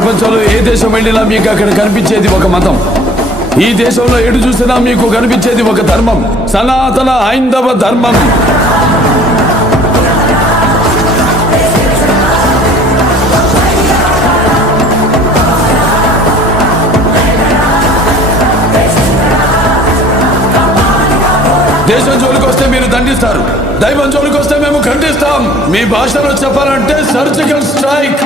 ప్రపంచంలో ఏ దేశం వెళ్ళినా మీకు అక్కడ కనిపించేది ఒక మతం. ఈ దేశంలో ఎటు చూసినా మీకు కనిపించేది ఒక ధర్మం, సనాతన హైందవ ధర్మం. దేశం జోలికి వస్తే మీరు దండిస్తారు, దైవం జోలికి వస్తే మేము ఖండిస్తాం. మీ భాషలో చెప్పాలంటే సర్జికల్ స్ట్రైక్.